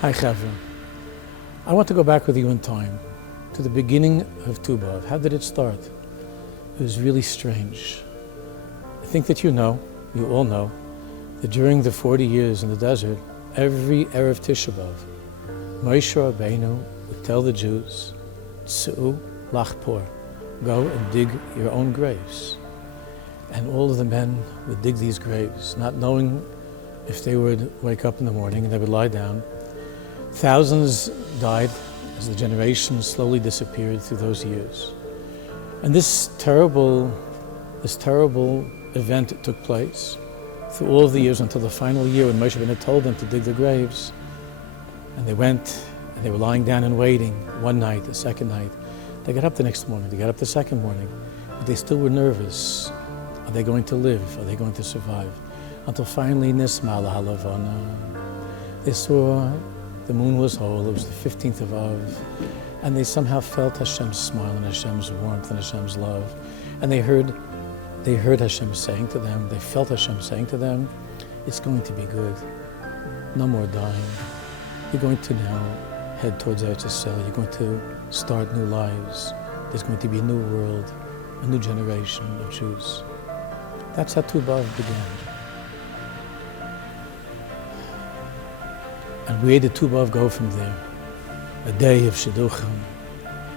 Hi, Chavra. I want to go back with you in time to the beginning of Tu B'Av. How did it start? It was really strange. I think that you all know, that during the 40 years in the desert, every Erev Tisha B'Av, Moshe Weinberger would tell the Jews, Tzu'u lachpor, go and dig your own graves. And all of the men would dig these graves, not knowing if they would wake up in the morning and they would lie down. Thousands died as the generations slowly disappeared through those years. And this terrible event took place through all of the years until the final year when Moshe Weinberger told them to dig the graves. And they went and they were lying down and waiting one night, the second night. They got up the next morning, they got up the second morning, but they still were nervous. Are they going to live? Are they going to survive? Until finally, Nisma Halavana, they saw the moon was whole. It was the 15th of Av, and they somehow felt Hashem's smile and Hashem's warmth and Hashem's love. And they heard Hashem saying to them, they felt Hashem saying to them, it's going to be good. No more dying. You're going to now head towards Eretz Yisrael. You're going to start new lives. There's going to be a new world, a new generation of Jews. That's how Tu B'Av began. And where did Tu B'Av go from there? A day of shidduchim,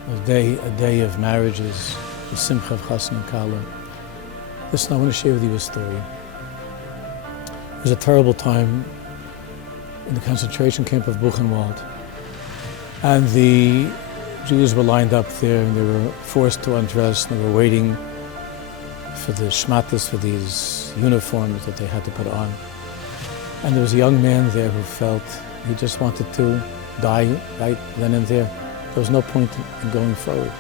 a day of marriages, the simcha of chassan and kala. Listen, I want to share with you a story. It was a terrible time in the concentration camp of Buchenwald. And the Jews were lined up there and they were forced to undress and they were waiting for the shmatas, for these uniforms that they had to put on. And there was a young man there who felt he just wanted to die right then and there. There was no point in going forward.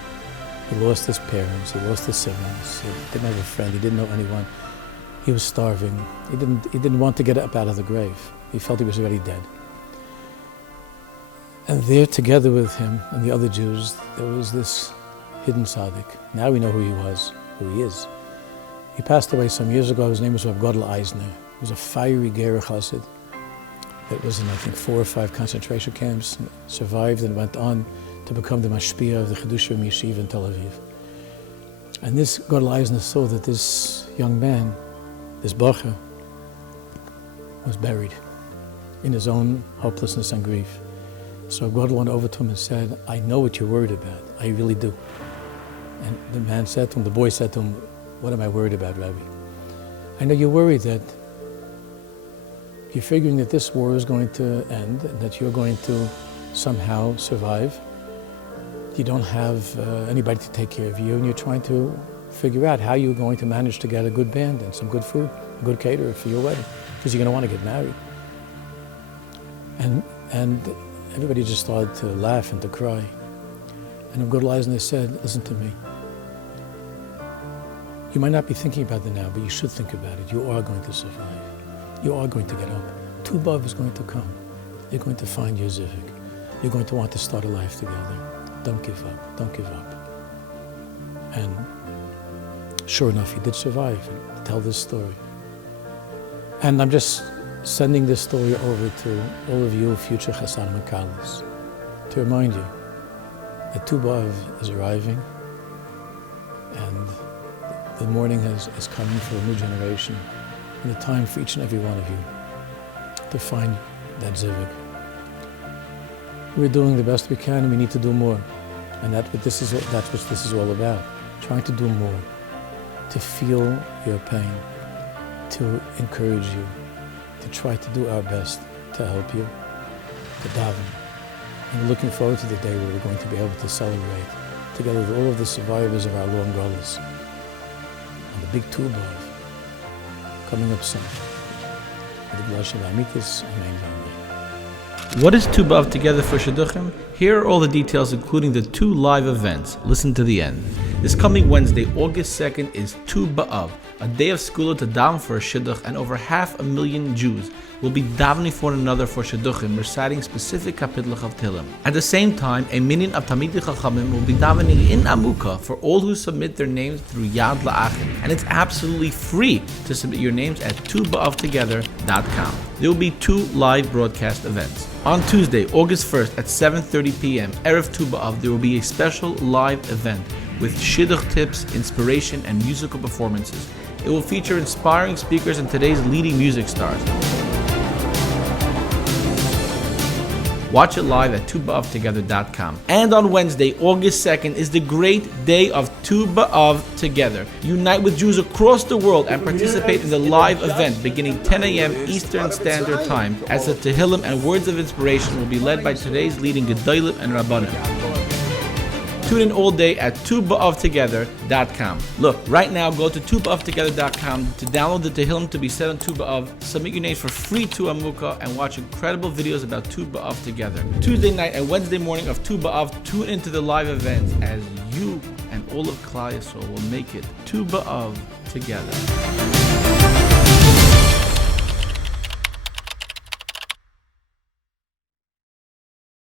He lost his parents, he lost his siblings, he didn't have a friend, he didn't know anyone. He was starving. He didn't want to get up out of the grave. He felt he was already dead. And there together with him and the other Jews, there was this hidden tzaddik. Now we know who he was, who he is. He passed away some years ago. His name was Rav Godel Eisner. He was a fiery Ger Chassid that was in, I think, 4 or 5 concentration camps, survived and went on to become the mashpia of the Chedushim Yeshiva in Tel Aviv. And this Godel Eisner saw that this young man, this bacher, was buried in his own hopelessness and grief. So Godel went over to him and said, I know what you're worried about. I really do. And the man said to him, the boy said to him, what am I worried about, Rabbi? I know you're worried that you're figuring that this war is going to end and that you're going to somehow survive. You don't have anybody to take care of you, and you're trying to figure out how you're going to manage to get a good band and some good food, a good caterer for your wedding, because you're going to want to get married. And everybody just started to laugh and to cry. And Godel Eisner said, listen to me. You might not be thinking about it now, but you should think about it. You are going to survive. You are going to get up. Tu B'Av is going to come. You're going to find your zivik. You're going to want to start a life together. Don't give up. Don't give up. And sure enough, he did survive and tell this story. And I'm just sending this story over to all of you future Chassanim and Kalas to remind you that Tu B'Av is arriving and the morning is coming for a new generation, and the time for each and every one of you to find that zivik. We're doing the best we can, and we need to do more. And that's what this is all about, trying to do more, to feel your pain, to encourage you, to try to do our best to help you, to daven. And we're looking forward to the day where we're going to be able to celebrate together with all of the survivors of our long golas. And the big Tu B'Av coming up soon. What is Tu B'Av Together for Shidduchim? Here are all the details, including the 2 live events. Listen to the end. This coming Wednesday, August 2nd, is Tu B'Av, a day of skula to daven for a shidduch, and over 500,000 Jews will be davening for one another for shidduchim, reciting specific kapitlich of Tehillim. At the same time, a minyan of Talmidei Chachamim will be davening in Amukah for all who submit their names through Yad La'achim, and it's absolutely free to submit your names at tubaavtogether.com. There will be 2 live broadcast events. On Tuesday, August 1st at 7:30 p.m., Erev Tu B'Av, there will be a special live event with shidduch tips, inspiration, and musical performances. It will feature inspiring speakers and today's leading music stars. Watch it live at tubaavtogether.com. And on Wednesday, August 2nd, is the great day of Tu B'Av Together. Unite with Jews across the world and participate in the live event beginning 10 a.m. Eastern Standard Time, as the Tehillim and words of inspiration will be led by today's leading Gedolim and Rabbanim. Tune in all day at tubaavtogether.com. Look, right now go to tubaavtogether.com to download the Tehillim to be said on Tu B'Av, submit your names for free to Amukah, and watch incredible videos about Tu B'Av Together. Tuesday night and Wednesday morning of Tu B'Av, tune into the live events as you and all of Klal Yisrael will make it Tu B'Av together.